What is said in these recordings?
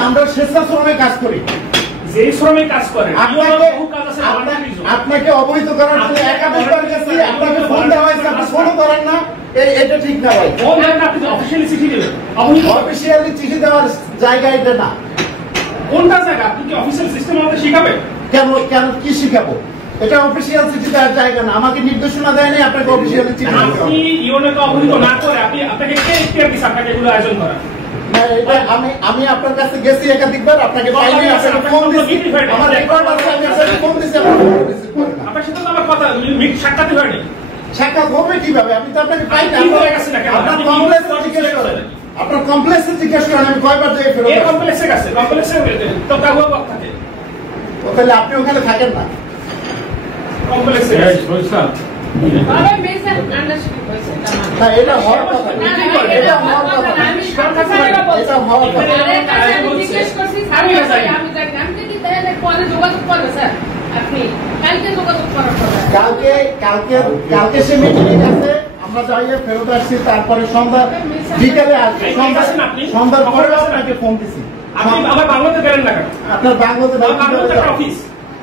আমরা স্বেচ্ছাশ্রমে কাজ করি। যে শ্রমে কাজ করেন আপনাকে অবহিত করার জন্য একাধিকবার গেছি, আপনাকে ফোন দেওয়া হয়েছে, আপনি ফোনও করেন না, এটা ঠিক না ভাই। অফিসিয়ালি চিঠি দেবেন, অফিসিয়ালি চিঠি দেওয়ার জায়গা এটা না। কোনটা জায়গা? আপনি কি অফিসিয়াল সিস্টেম আমাদের শিখাবেন? কেন কি শিখাবো? এটা অফিসিয়াল চিঠি দেওয়ার জায়গা না। আমাকে নির্দেশনা দেয়নি আপনাকে অফিসিয়ালি চিঠি দিতে হবে। আপনি ইউনেকে অবহিত না করে আপনাকে কে ইখতিয়ার দিয়েছে আপনাকে এগুলো আয়োজন করা? আমি আপনার কাছে গেছি একাধিকবার, আপনাকে পাইনি, আপনাকে ফোন দিছি, আমার রেকর্ড আছে, আমি আপনাকে ফোন দিছি, আপনার সাথে তো আমার কথা সাক্ষাৎ হয়নি। সাক্ষাৎ হবে কিভাবে? আমি তো আপনাকে পাইনি। আপনার কমপ্লেক্সে জিজ্ঞেস করেন, আপনার কমপ্লেক্সে জিজ্ঞেস করেন আমি কয়বার যাই ফেরত। এই কমপ্লেক্সে গেছে, কমপ্লেক্সে তো কাগজ থাকে। তাহলে আপনি ওখানে থাকেন না। কমপ্লেক্সে বলছেন আরে মেসেজ আন্ডারস্ট্যান্ড হইছে না, এটা হওয়ার কথা না, এটা হওয়ার কথা না, আমি সরকারের বলছি, এটা হওয়ার কথা। আমি জিজ্ঞেস করছি স্যার আমি জানি আমি কি তাহলে পরে যোগাযোগ করবে স্যার? আপনি কালকে যোগাযোগ করার কথা। কালকে সে মিটিং আছে, আমরা যাইয়ে ফেরত আসছি, তারপরে সন্ধ্যা বিকালে আসবে, সন্ধ্যার পরে আপনাকে ফোন দিছি। আপনি আমার বাংলাতে গেলেন না কেন? আপনার বাংলাতে অফিস,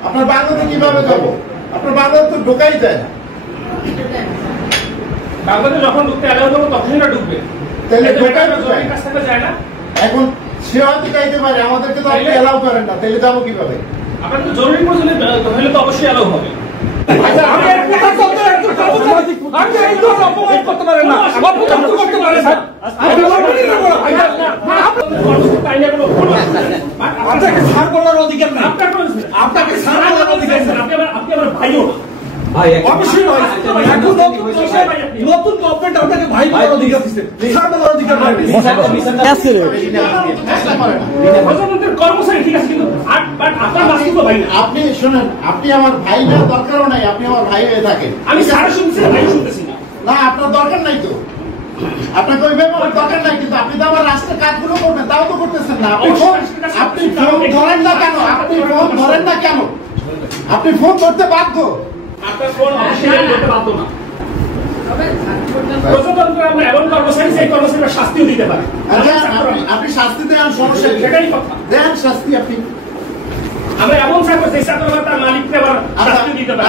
আপনার বাংলাতে কিভাবে যাবো? আপনার বাংলাতে তো ঢোকাই যায় না। বাংলাদেশ যখন ঢুকতে অ্যালাউ করবো তখনই না ঢুকবে, তাহলে ঢোকাই কাছ থেকে যায় না। এখন সে হয়তো চাইতে পারে, আমাদেরকে তো আপনি অ্যালাউ করেন না, তাহলে যাবো কিভাবে? আপনার তো জরুরি প্রয়োজনে হলে তো অবশ্যই অ্যালাউ হবে। আপনাকে ছাড় করার অধিকার নেই, আপনাকে ছাড় করার অধিকার নেই। আপনি আমার ভাইও ভাই অবশ্যই নয়, নতুন গভর্নমেন্ট আপনাকে ভাই বলার অধিকার দিচ্ছে, ছাড় বলার অধিকার নাই। প্রধানমন্ত্রীর কর্মচারী ঠিক আছে, কিন্তু আপনার বাস্তব ভাই না। আপনি শোনেন, আপনি আমার ভাই না, দরকারও নাই, আপনি আমার ভাই হয়ে থাকেন। আমি সারা শুনছি, ভাই শুনতেছি না। না, আপনার দরকার নাই তো, আপনাকে ওই ব্যাপারে দরকার নাই, কিন্তু আপনি তো আমার রাষ্ট্রের কাজগুলো করবেন, তাও তো করতেছেন না। আপনি ফোন ধরেন না কেন? আপনি ফোন ধরতে বাধ্য। আপনার ফোন অফিসিয়ালি ধরতে বাধ্য না। প্রজাতন্ত্র আমরা এমন কর্মচারী, সেই কর্মচারীরা শাস্তিও দিতে পারে। আপনি শাস্তি দেন, সমস্যা সেটাই কথা, দেন শাস্তি। আপনি আমরা এমন চাকরি, সেই চাকরি তার মালিককে আবার শাস্তি দিতে পারে।